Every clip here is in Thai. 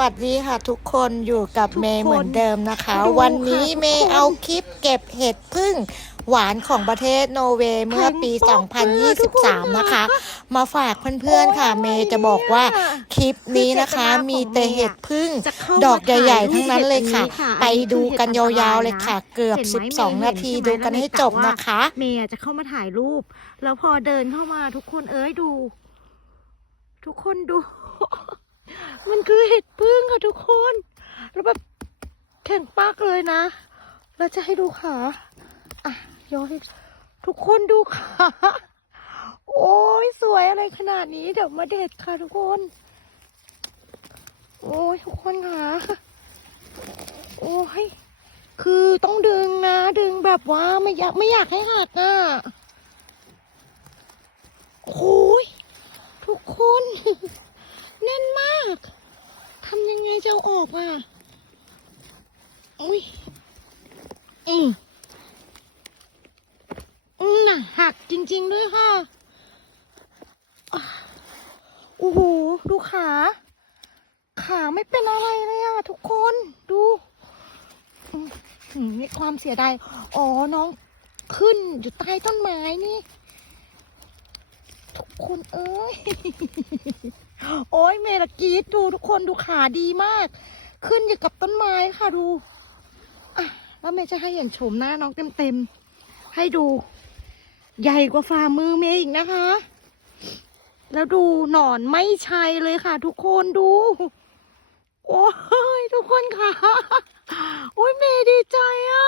วัสดีค่ะทุกคนอยู่กับทุกเมย์คนเหมือนเดิมนะคะดูวันนี้ค่ะทุกเมย์คนเอาคลิปเก็บเห็ดพึ่งหวานของประเทศโนร์เวย์เมื่อปีแข็งปอกเลยทุกคน2023 นะคะ มาฝากเพื่อนๆค่ะโอ้ยเมย์จะบอกว่าเนี่ยคลิปนี้นะคะคือเจตนาของมีแต่เมย์อะเห็ดพึ่งจะเข้าดอกมาใหญ่ถ่ายๆทั้งนั้นเลยค่ะรูปเห็ดอันนี้ค่ะไปดูกันอันนี้ยาคือวเห็ๆดอันตรายเลยค่ะ เกือบเห็นไหม12 นาทีเมย์เห็นดูกันใช่ไหมให้จบแล้วเมย์นะคะ เมย์จะเข้ามาถ่ายรูป แล้วพอเดินเข้ามาทุกคนเอ้ยดู ทุกคนดู มันคือเห็ดพึ่งค่ะทุกคน แล้วแบบแข็งปากเลยนะ เราจะให้ดูขาอะย้อนทุกคนดูขา โอ้ยสวยอะไรขนาดนี้ เดี๋ยวมาเด็ดค่ะทุกคน โอ้ยทุกคนค่ะ โอ้ย คือต้องดึงนะ ดึงแบบว่าไม่อยากไม่อยากให้หักอะโอ้ยทุกคนากทำยังไงจะเอาออกอะอุ้ยอืมอืมน่ะหักจริง ๆ ด้วยค่ะโอ้โหดูขา ขาไม่เป็นอะไรเลยอะทุกคนดูมีความเสียดาย อ๋อ น้องขึ้นอยู่ใต้ต้นไม้นี่ ทุกคนเอ้ย โอ้ยเมลกีดดูทุกคนดูขาดีมาก ขึ้นอยู่กับต้นไม้ค่ะดูอะแล้วเมย์จะให้เห็นโฉมหน้าน้องเต็มๆ ให้ดู ใหญ่กว่าฝ่ามือเมย์อีกนะคะ แล้วดูหนอนไม่ใช่เลยค่ะ ทุกคนดู โอ้ยทุกคนค่ะ โอ้ยเมย์ดีใจอะ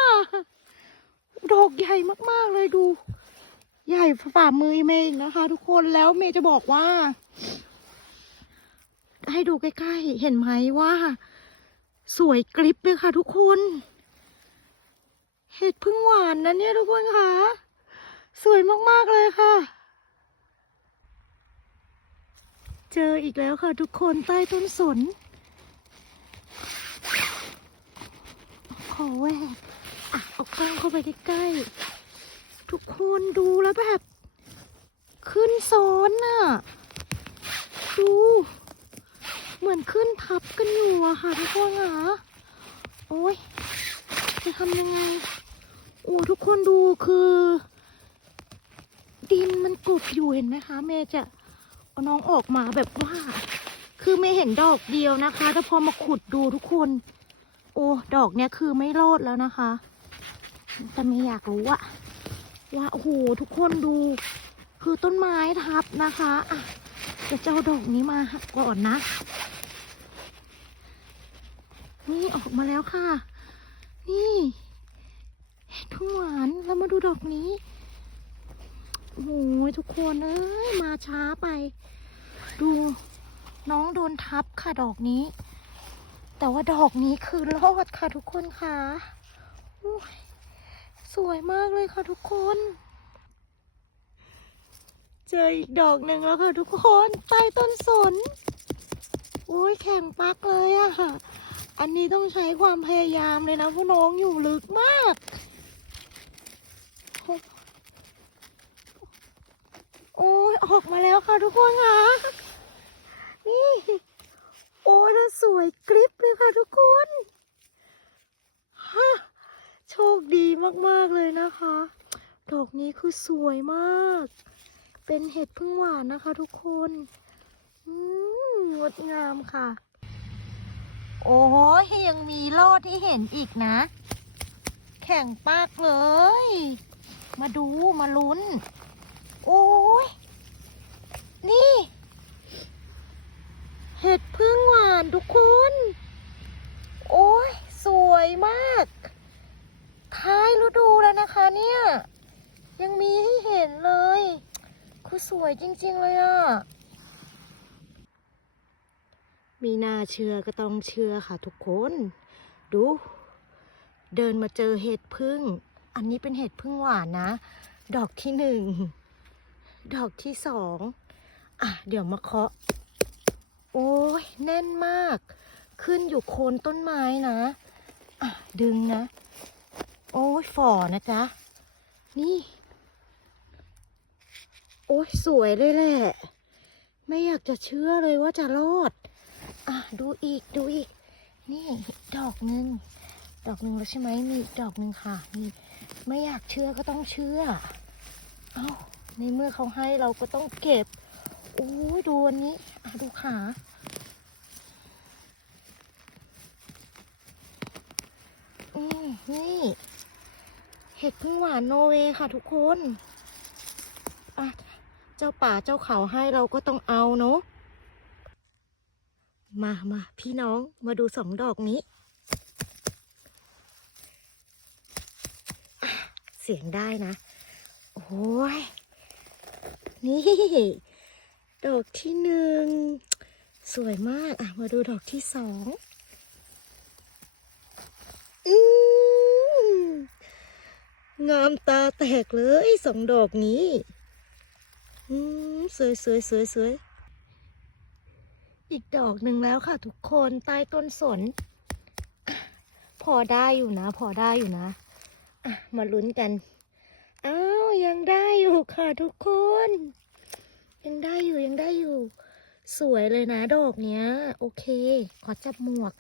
ดอกใหญ่มากๆเลยดู ใหญ่ฝ่ามือเมย์อีกนะคะ ทุกคนแล้วเมย์จะบอกว่า ให้ดูใกล้ๆ เห็นไหมว่า สวยกริบเลยค่ะทุกคน เห็ดพึ่งหวานนะเนี่ยทุกคนค่ะ สวยมากๆเลยค่ะ เจออีกแล้วค่ะทุกคนใต้ต้นสน ขอแหวกอะเอากล้องเข้าไปใกล้ๆ ทุกคนดูแล้วแบบ ขึ้นซ้อนน่ะ ดู เหมือนขึ้นทับกันอยู่อะค่ะทุกคนค่ะโอ้ยจะทำยังไง โอ้ทุกคนดูคือ ดินมันกลบอยู่เห็นไหมคะเมย์จะเอาน้องออกมาแบบว่า คือเมย์เห็นดอกเดียวนะคะแต่พอมาขุดดูทุกคน โอ้ดอกเนี้ยคือไม่รอดแล้วนะคะแต่เมย์อยากรู้อะว่าโอ้โหทุกคนดู คือต้นไม้ทับนะคะอะเดี๋ยวจะเอาดอกนี้มาก่อนนะ นี่ออกมาแล้วค่ะ นี่เห็ดพึ่งหวานแล้วมาดูดอกนี้โอ้โหทุกคนเอ้ยมาช้าไป ดูน้องโดนทับค่ะดอกนี้ แต่ว่าดอกนี้คือรอดค่ะทุกคนค่ะสวยมากเลยค่ะทุกคน เจออีกดอกหนึ่งแล้วค่ะทุกคน ใต้ต้นสน อุ้ยแข็งปักเลยอะค่ะ อันนี้ต้องใช้ความพยายามเลยนะพวกน้องอยู่ลึกมาก โอ้ยออกมาแล้วค่ะทุกคนค่ะ นี่ โอ้ยสวยกริบเลยค่ะทุกคนฮะโชคดีมาก ๆ เลยนะคะ ดอกนี้คือสวยมาก เป็นเห็ดพึ่งหวานนะคะทุกคน อืมงดงามค่ะ โอ้ยยังมีรอดที่เห็นอีกนะ แข่งปากเลย มาดูมาลุ้น โอ้ยนี่ เห็ดพึ่งหวานทุกคน โอ้ยสวยมาก ท้ายฤดูแล้วนะคะเนี่ย ยังมีให้เห็นเลย คือสวยจริง ๆ เลยอะ มีน่าเชื่อก็ต้องเชื่อค่ะทุกคน ดู เดินมาเจอเห็ดพึ่ง อันนี้เป็นเห็ดพึ่งหวานนะ ดอกที่หนึ่ง ดอกที่สองอะ เดี๋ยวมาเคาะ โอ้ยแน่นมาก ขึ้นอยู่โคนต้นไม้นะ อะ ดึงนะ โอ้ยฝ่อนะจ๊ะ นี่ โอ้ยสวยเลยแหละ ไม่อยากจะเชื่อเลยว่าจะรอด อะดูอีกดูอีก นี่ดอกหนึ่งดอกหนึ่งแล้วใช่ไหมมีดอกหนึ่งค่ะนี่ไม่อยากเชื่อก็ต้องเชื่อ เอ้าในเมื่อเขาให้เราก็ต้องเก็บโอ้ดูอันนี้อะดูขาอืมนี่เห็ดพึ่งหวานโนเวย์ค่ะ ทุกคนอะเจ้าป่าเจ้าเขาให้เราก็ต้องเอาเนาะ มามาพี่น้องมาดูสองดอกนี้ เสียงได้นะ โอ้ย นี่ ดอกที่หนึ่ง สวยมากอะมาดูดอกที่สองอืมงามตาแตกเลยสองดอกนี้ อืมสวยสวยสวยสวย อีกดอกหนึ่งแล้วค่ะ ทุกคนใต้ต้นสน พอได้อยู่นะ พอได้อยู่นะะมาลุ้นกันอ้าวยังได้อยู่ค่ะทุกคน ยังได้อยู่ยังได้อยู่ สวยเลยนะดอกเนี้ย โอเค ขอจับหมวก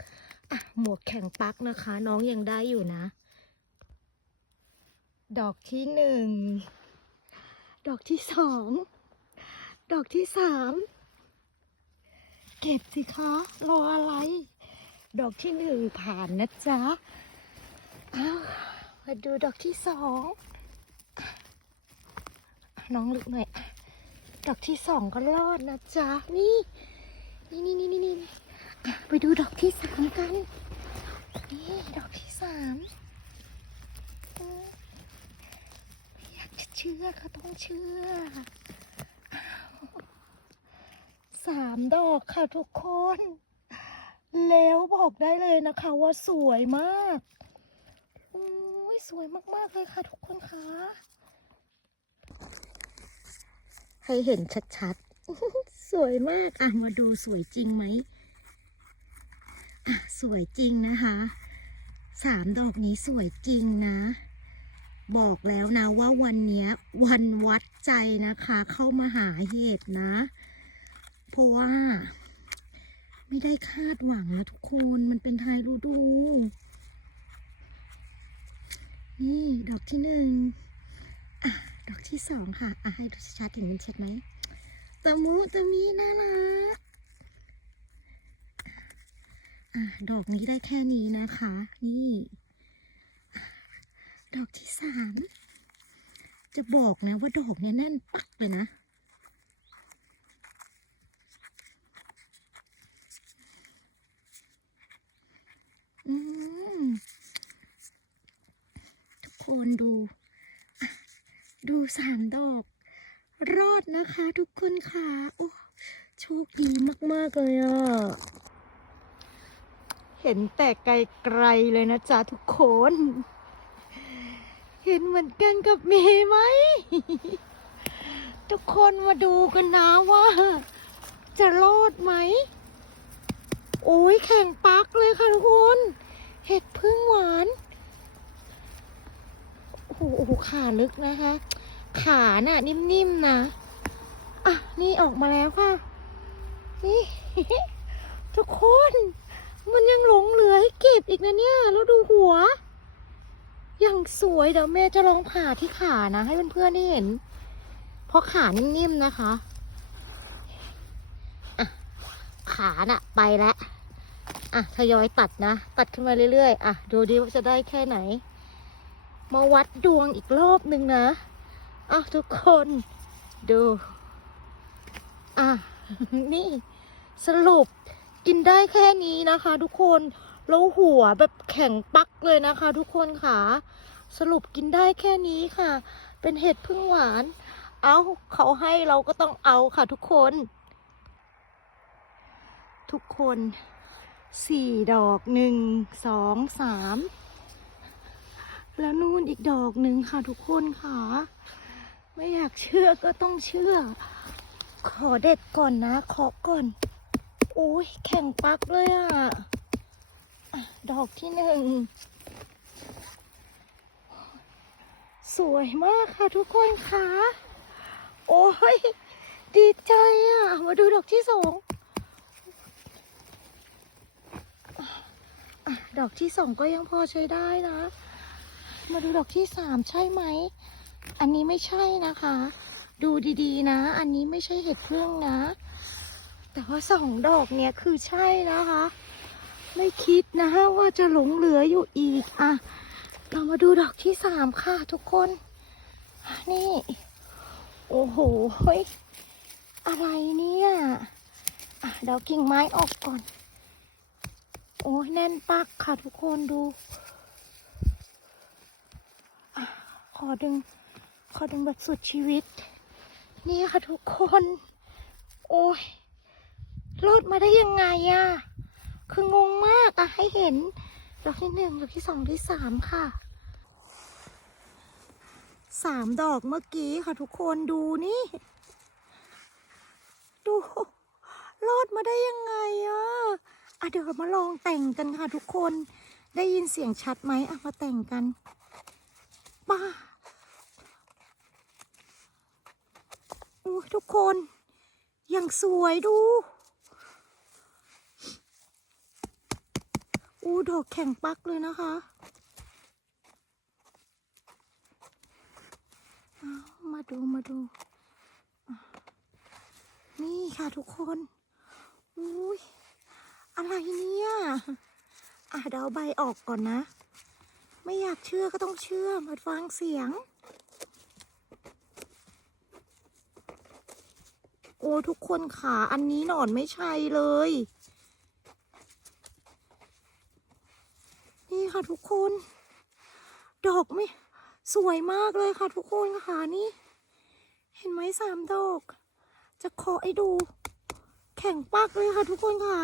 อะหมวกแข็งปักนะคะ น้องยังได้อยู่นะ ดอกที่หนึ่ง ดอกที่สอง ดอกที่สาม เก็บสิคะ รออะไร ดอกที่หนึ่งผ่านนะจ๊ะอ้าวมาดูดอกที่สองน้องลึกหน่อยดอกที่สองก็รอดนะจ๊ะ นี่ นี่นี่นี่นี่นี่ไปดูดอกที่สามกัน นี่ดอกที่สามอยากจะเชื่อก็ต้องเชื่อ สามดอกค่ะทุกคน แล้วบอกได้เลยนะคะว่าสวยมากโอ้ยสวยมากๆเลยค่ะทุกคนคะให้เห็นชัดๆ สวยมาก อะ มาดูสวยจริงไหมอะ สวยจริงนะคะสามดอกนี้สวยจริงนะ บอกแล้วนะว่าวันนี้วันวัดใจนะคะ เข้ามาหาเห็ดนะ เพราะว่า ไม่ได้คาดหวังนะทุกคนมันเป็นท้ายฤดู นี่ดอกที่หนึ่งอะดอกที่สองค่ะ อะให้ดูชัดเห็นมันชัดไหมตะมุตะมีน่ารักอะดอกนี้ได้แค่นี้นะคะ นี่ดอกที่สามจะบอกนะว่าดอกเนี้ยแน่นปักเลยนะ อืม ทุกคนดูอะดู สามดอก รอดนะคะทุกคนค่ะ โอ้โชคดีมาก ๆ เลยอะ เห็นแต่ไกล ๆ เลยนะจ๊ะทุกคน เห็นเหมือนกันกับเมย์ไหม ทุกคนมาดูกันนะว่า จะรอดไหม โอ้ยแข่งปักเลยค่ะทุกคน เห็ดพึ่งหวานโอ้โหขาลึกนะคะ ขาน่ะ นิ่มๆนะ อะ นี่ออกมาแล้วค่ะ นี่ ทุกคน มันยังหลงเหลือให้เก็บอีกนะเนี่ย แล้วดูหัวยังสวยเดี๋ยวแม่จะลองผ่าที่ขานะ ให้เพื่อนๆได้เห็น เพราะขานิ่มๆนะคะ อะ ขาน่ะ ไปแล้ว อะ ทยอยตัดนะ ตัดขึ้นมาเรื่อยๆ อะ ดูดิว่าจะได้แค่ไหน มาวัดดวงอีกรอบหนึ่งนะ อะทุกคนดู อะ นี่สรุปกินได้แค่นี้นะคะ ทุกคนแล้วหัวแบบแข็งปักเลยนะคะ ทุกคนค่ะ สรุปกินได้แค่นี้ค่ะ เป็นเห็ดพึ่งหวาน เอาเขาให้เราก็ต้องเอาค่ะ ทุกคน ทุกคนสี่ดอกหนึ่งสองสามแล้วนู่นอีกดอกหนึ่งค่ะ ทุกคนค่ะ ไม่อยากเชื่อก็ต้องเชื่อ ขอเด็ดก่อนนะขอก่อน โอ้ยแข่งปักเลยอะอะ ดอกที่หนึ่ง สวยมากค่ะทุกคนค่ะ โอ้ย ดีใจอะ มาดูดอกที่สองดอกที่สองก็ยังพอใช้ได้นะ มาดูดอกที่สามใช่ไหม อันนี้ไม่ใช่นะคะ ดูดีๆนะ อันนี้ไม่ใช่เห็ดพึ่งนะ แต่ว่าสองดอกเนี่ยคือใช่นะคะ ไม่คิดนะว่าจะหลงเหลืออยู่อีกอะเรามาดูดอกที่สามค่ะทุกคน นี่ โอ้โหเฮ้ยอะไรเนี่ยอะเดากิ่งไม้ออกก่อน โอ้แน่นปักค่ะทุกคนดูอะขอดึง ขอดึงแบบสุดชีวิต นี่ค่ะทุกคน โอ้ยรอดมาได้ยังไงอะคืองงมากอะให้เห็นดอกที่หนึ่งดอกที่สองที่สามค่ะสามดอกเมื่อกี้ค่ะทุกคนดูนี่ ดูรอดมาได้ยังไงอะอะเดี๋ยวมาลองแต่งกันค่ะทุกคน ได้ยินเสียงชัดไหมอะมาแต่งกันป้า อ้ทุกคนอย่างสวยดูอู้ดอกแข็งปักเลยนะคะามาดูมาดู นี่ค่ะทุกคนอุ้ยอะไรเนี่ยอะเดาใบออกก่อนนะ ไม่อยากเชื่อก็ต้องเชื่อมาฟังเสียง อ้ทุกคนขาอันนี้หนอนไม่ใช่เลย นี่ค่ะทุกคน ดอกไม่สวยมากเลยค่ะทุกคนค่ะนี่ เห็นไหมสามดอก จะขอให้ดู แข็งปักเลยค่ะทุกคนค่ะ